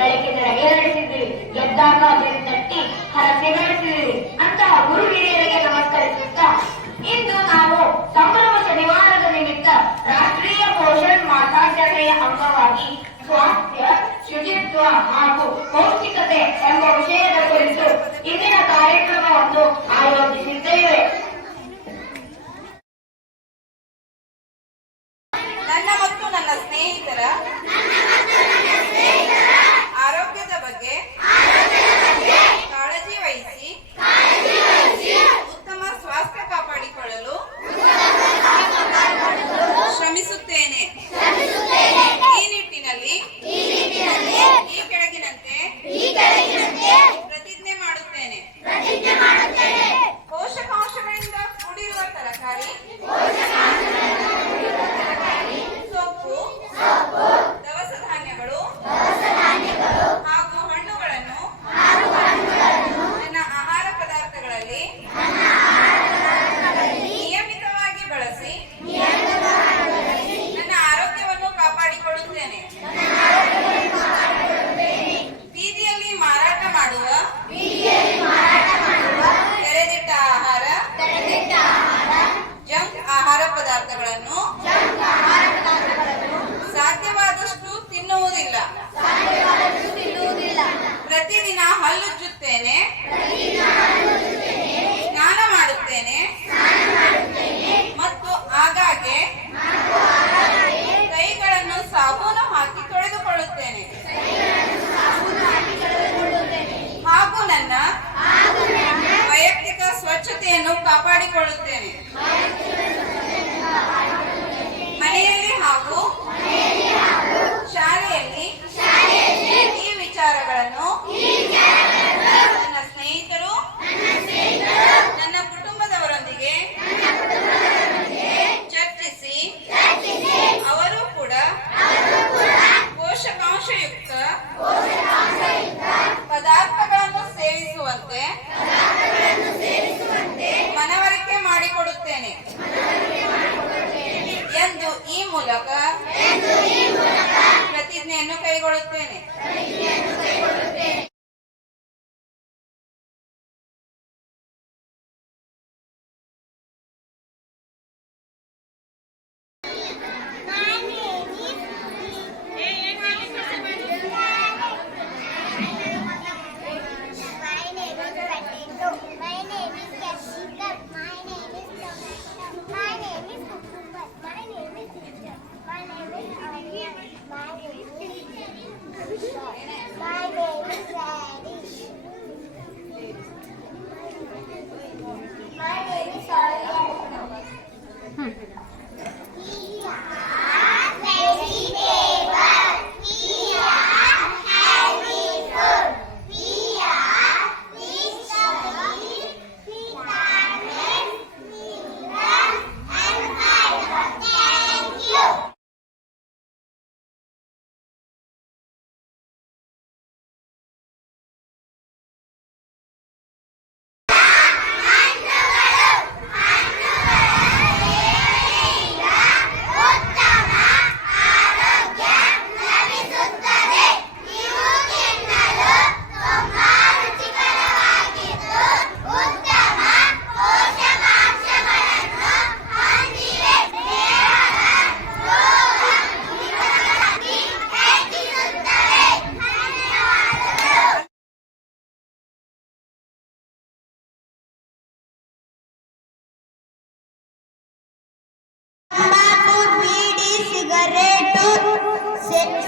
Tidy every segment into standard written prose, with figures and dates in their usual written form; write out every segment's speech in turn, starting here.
ಬೆಳಕಿನ ನಡೆಸಿದಿರಿ, ಗೆದ್ದಾಗ ತಟ್ಟಿ ಹರಸೆ ಬೆಳೆಸಿದಿರಿ. ಅಂತಹ ಗುರು ಹಿರಿಯರಿಗೆ ನಮಸ್ಕರಿಸುತ್ತಾ ಇಂದು ನಾವು ಸಂಭ್ರಮ ಶನಿವಾರದ ನಿಮಿತ್ತ ರಾಷ್ಟ್ರೀಯ ಪೋಷಣ್ ಮಾಸಾಚರಣೆಯ ಅಂಗವಾಗಿ ಸ್ವಾಸ್ಥ್ಯ, ಶುಚಿತ್ವ ಹಾಗೂ ಪೌಷ್ಟಿಕತೆ ಎಂಬ ವಿಷಯದ ಕುರಿತು ಇಂದಿನ ಕಾರ್ಯಕ್ರಮವನ್ನು ಆಯೋಜಿಸಿದ್ದೇವೆ. ನನ್ನ ಮತ್ತು ನನ್ನ ಸ್ನೇಹಿತರ ಆರೋಗ್ಯದ ಬಗ್ಗೆ ಕಾಳಜಿ ವಹಿಸಿ ಉತ್ತಮ ಸ್ವಾಸ್ಥ್ಯ ಕಾಪಾಡಿಕೊಳ್ಳಲು ಶ್ರಮಿಸುತ್ತೇನೆ. ಈ ನಿಟ್ಟಿನಲ್ಲಿ ಈ ಕೆಳಗಿನಂತೆ ಪ್ರತಿಜ್ಞೆ ಮಾಡುತ್ತೇನೆ. ಪೋಷಕಾಂಶಗಳಿಂದ ಕೂಡಿರುವ ತರಕಾರಿ, ಸೊಪ್ಪು, ದವಸ ಧಾನ್ಯಗಳು ಹಾಗೂ ಹಣ್ಣುಗಳನ್ನು ನನ್ನ ಆಹಾರ ಪದಾರ್ಥಗಳಲ್ಲಿ ನಿಯಮಿತವಾಗಿ ಬಳಸಿ ನನ್ನ ಆರೋಗ್ಯವನ್ನು ಕಾಪಾಡಿಕೊಳ್ಳುತ್ತೇನೆ. ಬೀದಿಯಲ್ಲಿ ಮಾರಾಟ ಮಾಡುವ ತೆರೆದಿಟ್ಟ ಆಹಾರ, ಜಂಕ್ ಆಹಾರ ಪದಾರ್ಥಗಳನ್ನು ಸಾಧ್ಯವಾದಷ್ಟು ತಿನ್ನುವುದಿಲ್ಲ. ಪ್ರತಿದಿನ ಹಲ್ಲುಜ್ಜುತ್ತೇನೆ, ಸ್ನಾನ ಮಾಡುತ್ತೇನೆ ಮತ್ತು ಆಗಾಗ್ಗೆ ಕೈಗಳನ್ನು ಸಾಬೂನು ಹಾಕಿ ತೊಳೆದುಕೊಳ್ಳುತ್ತೇನೆ ಹಾಗೂ ನನ್ನ ವೈಯಕ್ತಿಕ ಸ್ವಚ್ಛತೆಯನ್ನು ಕಾಪಾಡಿಕೊಳ್ಳುತ್ತೇನೆ. ಮನೆಯಲ್ಲಿ ಹಾಗೂ ಶಾಲೆಯಲ್ಲಿ ಈ ವಿಚಾರಗಳನ್ನು ನನ್ನ ಸ್ನೇಹಿತರು, ನನ್ನ ಕುಟುಂಬದವರೊಂದಿಗೆ ಚರ್ಚಿಸಿ ಅವರು ಕೂಡ ಪೋಷಕಾಂಶಯುಕ್ತ ಪದಾರ್ಥಗಳನ್ನು ಸೇವಿಸುವಂತೆ ಮನವರಿಕೆ ಮಾಡಿಕೊಡುತ್ತೇನೆ ಎಂದು ಈ ಮೂಲಕ ಪ್ರತಿಜ್ಞೆಯನ್ನು ಕೈಗೊಳ್ಳುತ್ತೇನೆ.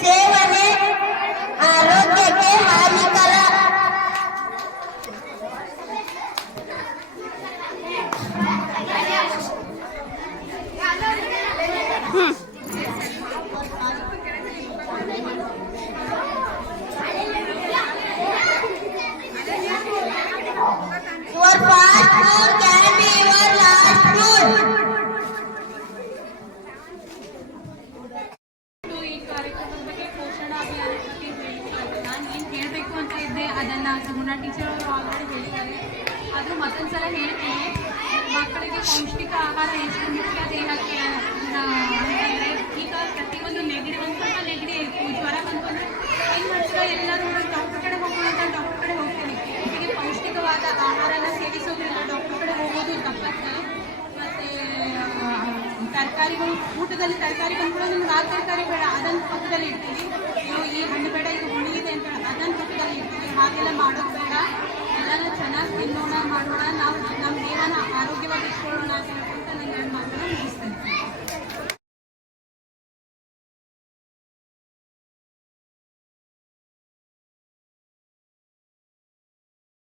ಸೇವನೆ ಆರೋಗ್ಯಕ್ಕೆ ಹಾನಿಕರ. Your fast food can be your last food. ಈ ಕಾರ್ಯಕ್ರಮದ ಬಗ್ಗೆ ಪೋಷಣ ಅಭಿಯಾನ ಬಗ್ಗೆ ನಾನು ಏನು ಹೇಳಬೇಕು ಅಂತ ಇದ್ದೆ ಅದನ್ನು ಸುಗುಣ ಟೀಚರ್ ಅವರು ಆಲ್ರೆಡಿ ಹೇಳಿದ್ದಾರೆ. ಅದು ಮತ್ತೊಂದ್ಸಲ ಹೇಳ್ತೀನಿ. ಮಕ್ಕಳಿಗೆ ಪೌಷ್ಟಿಕ ಆಹಾರ ಎಷ್ಟು ಮುಖ್ಯ ದೇಹಕ್ಕೆ ಅಂತಂದರೆ ಈಗ ಪ್ರತಿಯೊಂದು ನೆಗಡಿ ಒಂದು ಸ್ವಲ್ಪ ನೆಗಡಿ ಜ್ವರ ಬಂತು ಅಂದರೆ ಏನು ಮಾಡ್ತಾರೆ ಎಲ್ಲರೂ ಊಟದಲ್ಲಿ ತರಕಾರಿ ಬಂದ್ಬಿಡೋ ನಿಮ್ಗೆ ಆ ತರಕಾರಿ ಬೇಡ ಅದನ್ನು ಪಕ್ಕದಲ್ಲಿ ಇಡ್ತೀವಿ, ನೀವು ಈ ಹಣ್ಣು ಬೇಡ ಇದು ಹುಳಿಗಿದೆ ಅಂತ ಅದನ್ನು ಪಕ್ಕದಲ್ಲಿ ಇಡ್ತೀವಿ. ಹಾಗೆಲ್ಲ ಮಾಡೋದು ಬೇಡ, ಎಲ್ಲನೂ ಚೆನ್ನಾಗಿ ತಿನ್ನೋಣ ಮಾಡೋಣ, ನಾವು ನಮ್ಮ ದೇಹನ ಆರೋಗ್ಯವಾಗಿ ಇಟ್ಕೊಳ್ಳೋಣ ಅಂತ ಹೇಳ್ಕೊಂತ ನಾನು ಎರಡು ಮಾತನ್ನು ಮುಗಿಸ್ತೇನೆ.